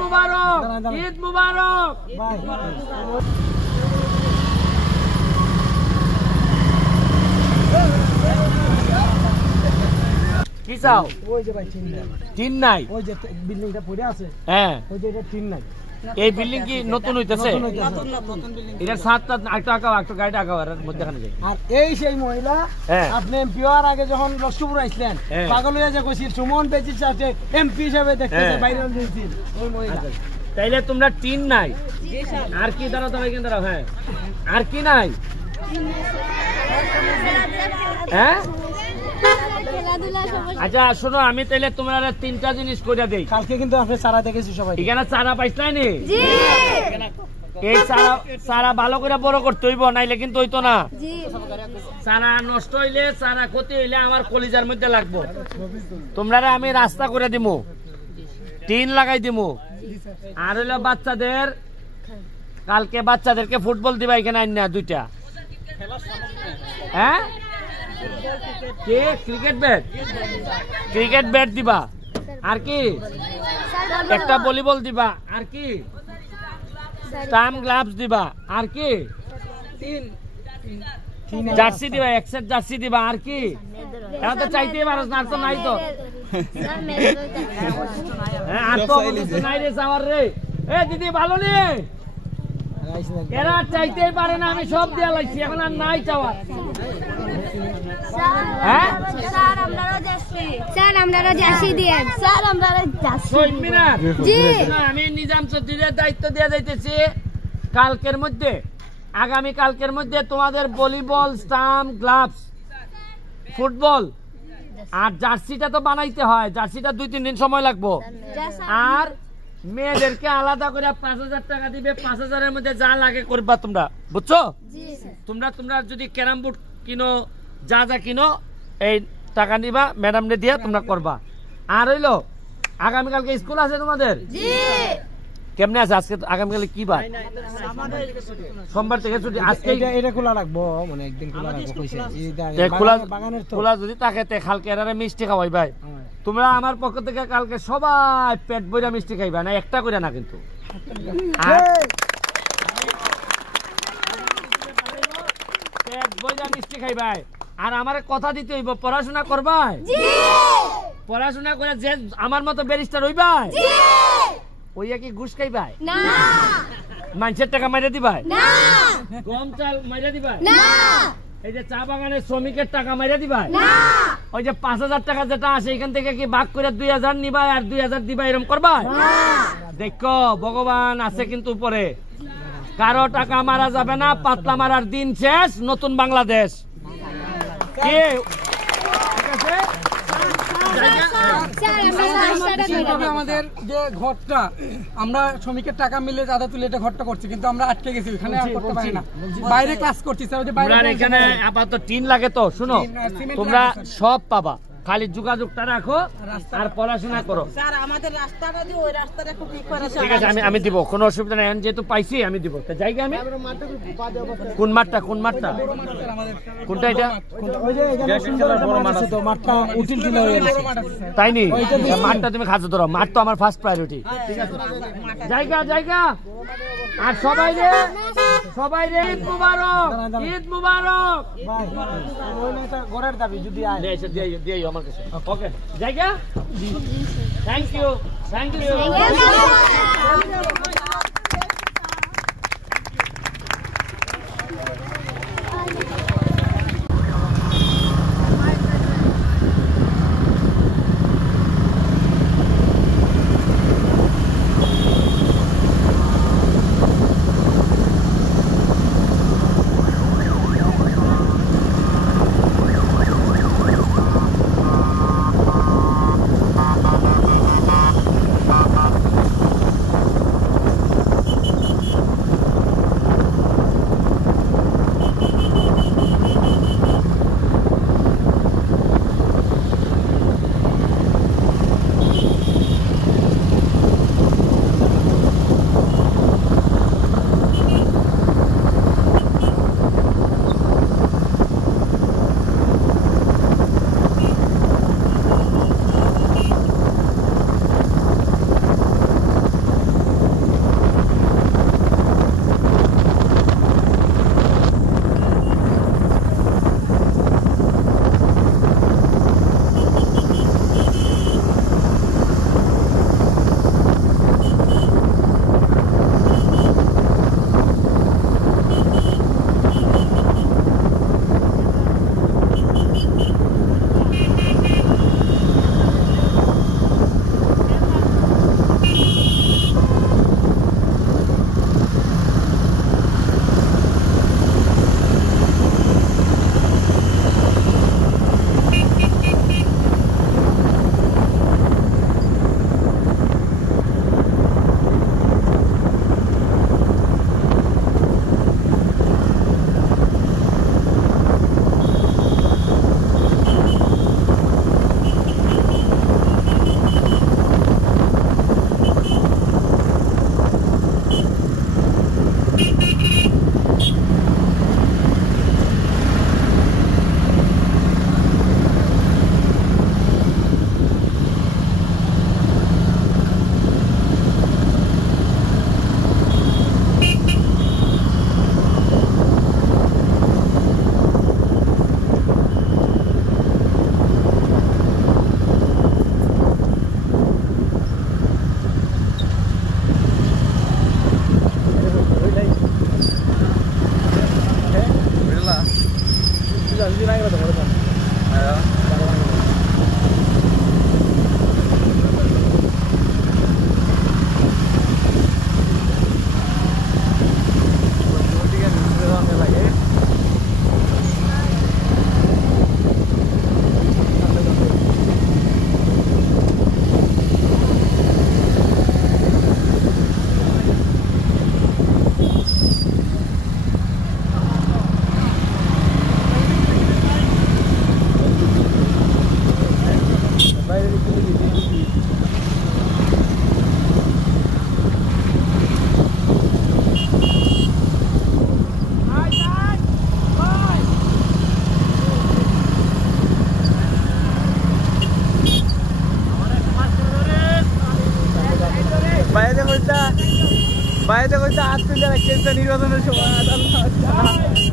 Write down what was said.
মুবারক, ঈদ মুবারক। কি চাও? ওই যে ভাই টিন নাই, ওই যে বিল্ডিংটা পড়ে আছে, হ্যাঁ ওই যে এটা টিন নাই। এই বিল্ডিং কি নতুন হইতেছে? এটা 7টা 8 টাকা একটা গাড়ি টাকা আর মধ্যখানে যাই। আর এই সেই মহিলা হ্যাঁ। আপনি এমপি হওয়ার আগে যখন লস্করপুর আইছিলেন হ্যাঁ। পাগল হয়ে যে কইছিল সুমন বেচির সাথে এমপি হিসেবে দেখতেছে হ্যাঁ। বাইরে দিয়েছিল ওই মহিলা। তাইলে তোমরা টিন নাই, আর কি দাঁড়াও দাঁড়াও এখানে দাঁড়াও, হ্যাঁ আর কি নাই? হ্যাঁ আচ্ছা শোনো, আমি তাইলে তোমরা 3টা জিনিস করে দেই। কালকে কিন্তু আপনি চারা দেখেছি সবাই, এখানে চারা পাইছলাইনি? এই চারা ভালো করে বড় করতে হইব, নাইলে কিন্তু হইতো না। চারা নষ্ট হইলে, চারা ক্ষতি হইলে আমার কলিজার মধ্যে লাগবো। তোমরা আমি রাস্তা করে দিমু, টিন লাগাই দিমু। আর হইলো বাচ্চাদের, কালকে বাচ্চাদেরকে ফুটবল দিবা এখানে আইনা 2টা। হ্যাঁ কে ক্রিকেট ব্যাট, ক্রিকেট ব্যাট দিবা। আর কি একটা ভলিবল দিবা। আর কি স্টাম্প গ্লাভস দিবা। আর কি জার্সি দিবা, এক সেট জার্সি দিবা। আর কি এখন তো চাইতেই পারো না, আর তো নাই তো। হ্যাঁ আর তো নাই রে যাওয়ার রে। এ দিদি ভালো নে, এরা চাইতেই পারে না, আমি সব দেয়া লাগছি, এখন আর নাই চাওয়ার। হ্যাঁ স্যার আমরাও যাচ্ছি, স্যার আমরাও যাচ্ছি দিয়ে, স্যার আমরাও যাচ্ছি। জি আমি নিজাম চৌধুরীর দায়িত্ব দিয়ে যাইতেছি। কালকের মধ্যে, আগামী কালকের মধ্যে তোমাদের ভলিবল, স্টাম্প, গ্লাভস, ফুটবল আর জার্সিটা তো বানাইতে হয়। জার্সিটা 2-3 দিন সময় লাগবো। আর মেয়েদেরকে আলাদা করে 5000 টাকা দিবে। 5000 এর মধ্যে যা লাগে করবা তোমরা, বুঝছো? তোমরা যদি ক্যারাম বোর্ড কিনো, যা যা কিনো, এই টাকা নিবা, ম্যাডামরে দিয়ে তোমরা করবা। আর হইলো আগামীকালকে স্কুল আছে তোমাদের? কেমনে আছে আজকে? আগামীকালে কি বার? সোমবার থেকে ছুটি। আজকে এটা খোলা রাখবো, মানে একদিন খোলা রাখবো কইছে। খোলা যদি থাকে কালকে এরারে মিষ্টি খাওয়াই ভাই। তোমরা আমার পক্ষ থেকে কালকে সবাই পেট বইরা মিষ্টি খাইবা, না একটা করে না কিন্তু। পেট বইরা মিষ্টি খাইবাই। আর আমারে কথা দিতে হইব, পড়াশোনা করবাই। পড়াশোনা করে যে আমার মতো ব্যারিস্টার হইবাই। ওইয়া কি ঘুষ খাইবাই? না। মানুষের টাকা মাইরা দিবাই? না। গম চাল মাইরা দিবাই? না। এই যে চা বাগানের শ্রমিকের টাকা মাইরা দিবাই? না। ওই যে 5000 টাকা যেটা আসে এখান থেকে কি ভাগ করে 2000 নিবাই আর 2000 দিবাই, এরকম করবাই? দেখো ভগবান আছে কিন্তু উপরে, কারো টাকা মারা যাবে না। পাতলা মারার দিন শেষ, নতুন বাংলাদেশ। কি আমাদের যে ঘরটা আমরা শ্রমিকের টাকা মিলে চাঁদা তুলে এটা ঘরটা করছি, কিন্তু আমরা আটকে গেছি, এখানে করতে পারি না। বাইরে ক্লাস করছি, এখানে আপাতত টিন লাগে তো। শুনো, তোমরা সব পাবা, খালি যোগাযোগটা রাখো আর পড়াশোনা করো। ঠিক আছে, আমি দিব, কোনো অসুবিধা নেই। যেহেতু পাইছি আমি দিব। জায়গা আমি কোন মাঠটা? কোনটা এটা? তাই নি? মাঠটা তুমি খাচ্ছ ধরো, মাঠ তো আমার ফার্স্ট প্রায়োরিটি। ঠিক আছে, জায়গা। আর সবাই রে ঈদ মুবারক, ঈদ মুবারক। ঘরের দাবি যদি দিয়ে আমার কাছে। ওকে জায়গা, থ্যাংক ইউ। কইতা বাইরে কইতা হাত তুলে রাখছে নির্বাচনের সময়